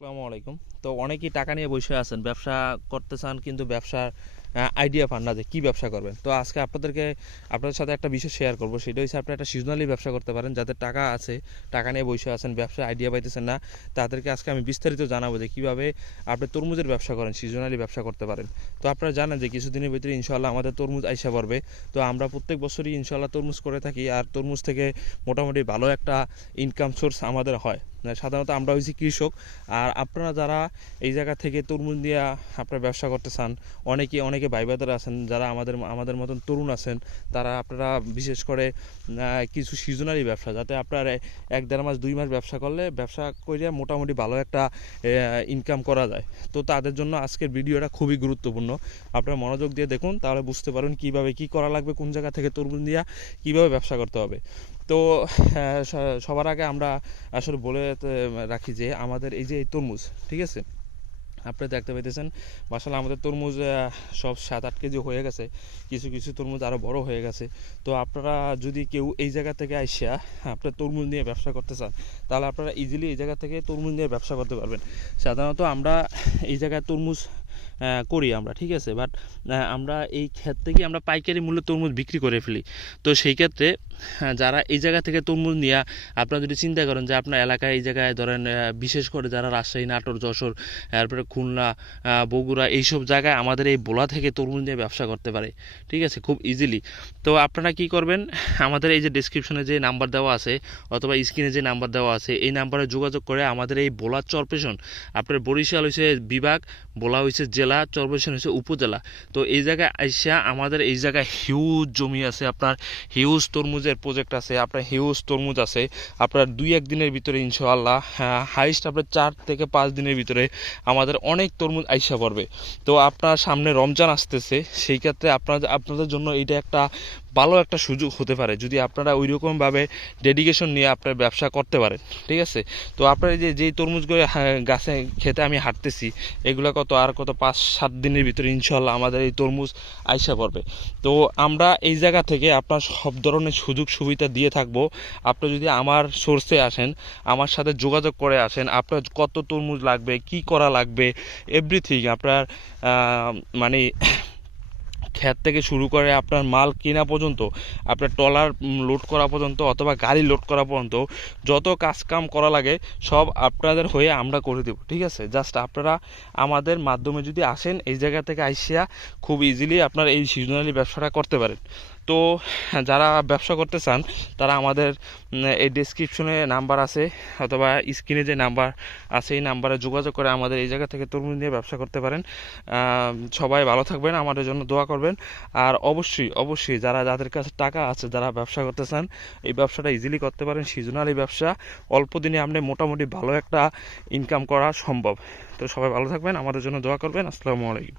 আসসালামু আলাইকুম। তো অনেকেই টাকা নিয়ে বসে আছেন, ব্যবসা করতে চান কিন্তু ব্যবসার আইডিয়া পান না যে কী ব্যবসা করবেন। তো আজকে আপনাদের সাথে একটা বিষয় শেয়ার করব, সেটা হচ্ছে আপনি একটা সিজনালি ব্যবসা করতে পারেন। যাদের টাকা আছে, টাকা নিয়ে বসে আছেন, ব্যবসার আইডিয়া পাইতেছেন না, তাদেরকে আজকে আমি বিস্তারিত জানাবো যে কীভাবে আপনি তরমুজের ব্যবসা করেন, সিজনালি ব্যবসা করতে পারেন। তো আপনারা জানেন যে কিছুদিনের ভিতরে ইনশাআল্লাহ আমাদের তরমুজ আইসা পড়বে। তো আমরা প্রত্যেক বছরই ইনশাআল্লাহ তরমুজ করে থাকি, আর তরমুজ থেকে মোটামুটি ভালো একটা ইনকাম সোর্স আমাদের হয়। সাধারণত আমরা হয়েছি কৃষক, আর আপনারা যারা এই জায়গা থেকে তরমুজ দিয়ে আপনারা ব্যবসা করতে চান, অনেকে ভাই ব্রাদার আছেন যারা আমাদের মতন তরুণ আছেন, তারা আপনারা বিশেষ করে কিছু সিজনালি ব্যবসা, যাতে আপনার 1-1.5 মাস 2 মাস ব্যবসা করলে ব্যবসা করে মোটামুটি ভালো একটা ইনকাম করা যায়। তো তাদের জন্য আজকের ভিডিওটা খুবই গুরুত্বপূর্ণ। আপনারা মনোযোগ দিয়ে দেখুন, তাহলে বুঝতে পারবেন কীভাবে কী করা লাগবে, কোন জায়গা থেকে তরমুজ দিয়ে কীভাবে ব্যবসা করতে হবে। তো সবার আগে আমরা আসলে বলে রাখি যে আমাদের এই যে এই তরমুজ, ঠিক আছে, আপনারা দেখতে পাইতেছেন মাশাআল্লাহ আমাদের তরমুজ সব 7-8 কেজি হয়ে গেছে, কিছু কিছু তরমুজ আরও বড় হয়ে গেছে। তো আপনারা যদি কেউ এই জায়গা থেকে আইসা আপনার তরমুজ নিয়ে ব্যবসা করতে চান, তাহলে আপনারা ইজিলি এই জায়গা থেকে তরমুজ নিয়ে ব্যবসা করতে পারবেন। সাধারণত আমরা এই জায়গায় তরমুজ করি আমরা, ঠিক আছে, বাট আমরা এই ক্ষেত থেকে আমরা পাইকারি মূল্যে তরমুজ বিক্রি করে ফেলি। তো সেই ক্ষেত্রে যারা এই জায়গা থেকে তরমুজ নিয়ে আপনারা যদি চিন্তা করেন যে আপনার এলাকায় এই জায়গায় ধরেন বিশেষ করে যারা রাজশাহী, নাটোর, যশোর, তারপরে খুলনা, বগুড়া, এইসব জায়গায় আমাদের এই বোলা থেকে তরমুজ নিয়ে ব্যবসা করতে পারে, ঠিক আছে, খুব ইজিলি। তো আপনারা কি করবেন, আমাদের এই যে ডেসক্রিপশনে যে নাম্বার দেওয়া আছে অথবা স্ক্রিনে যে নাম্বার দেওয়া আছে, এই নাম্বারে যোগাযোগ করে আমাদের এই বোলা চরপেশন, আপনার বরিশাল হয়েছে বিভাগ, বোলা হয়েছে জেলা, চরপেশন হয়েছে উপজেলা। তো এই জায়গায় আইসা আমাদের এই জায়গায় হিউজ জমি আছে, আপনার হিউজ তরমুজের প্রজেক্ট আছে, আপনার হিউজ তরমুজ আছে। আপনার 2-1 দিনের ভিতরে ইনশাআল্লাহ, হাইস্ট আপনার 4 থেকে 5 দিনের ভিতরে আমাদের অনেক তরমুজ আইসা পড়বে। তো আপনার সামনে রমজান আসতেছে, সেই ক্ষেত্রে আপনাদের জন্য এটা একটা ভালো একটা সুযোগ হতে পারে যদি আপনারা ওই রকমভাবে ডেডিকেশন নিয়ে আপনার ব্যবসা করতে পারেন, ঠিক আছে। তো আপনার যেই তরমুজগুলো গাছে খেতে আমি হাঁটতেছি, এগুলো কত 5-7 দিনের ভিতরে ইনশাআল্লাহ আমাদের এই তরমুজ আইসা পড়বে। তো আমরা এই জায়গা থেকে আপনার সব ধরনের সুযোগ সুবিধা দিয়ে থাকবো। আপনি যদি আমার সোর্সে আসেন, আমার সাথে যোগাযোগ করে আসেন, আপনার কত তরমুজ লাগবে, কি করা লাগবে, এভরিথিং আপনার মানে ক্ষেত থেকে শুরু করে আপনার মাল কেনা পর্যন্ত, আপনার ট্রলার লোড করা পর্যন্ত অথবা গাড়ি লোড করা পর্যন্ত যত কাজকাম করা লাগে সব আপনাদের হয়ে আমরা করে দেব, ঠিক আছে। জাস্ট আপনারা আমাদের মাধ্যমে যদি আসেন, এই জায়গা থেকে আইসিয়া খুব ইজিলি আপনার এই সিজনালি ব্যবসাটা করতে পারেন। তো যারা ব্যবসা করতে চান তারা আমাদের এই ডেসক্রিপশনে নাম্বার আছে অথবা স্ক্রিনে যে নাম্বার আছে, এই নাম্বারে যোগাযোগ করে আমাদের এই জায়গা থেকে তরমুজ নিয়ে ব্যবসা করতে পারেন। সবাই ভালো থাকবেন, আমাদের জন্য দোয়া করবেন। আর অবশ্যই যাদের কাছে টাকা আছে, যারা ব্যবসা করতে চান, এই ব্যবসাটা ইজিলি করতে পারেন। সিজনালি ব্যবসা, অল্প দিনে আপনি মোটামুটি ভালো একটা ইনকাম করা সম্ভব। তো সবাই ভালো থাকবেন, আমাদের জন্য দোয়া করবেন। আসসালামু আলাইকুম।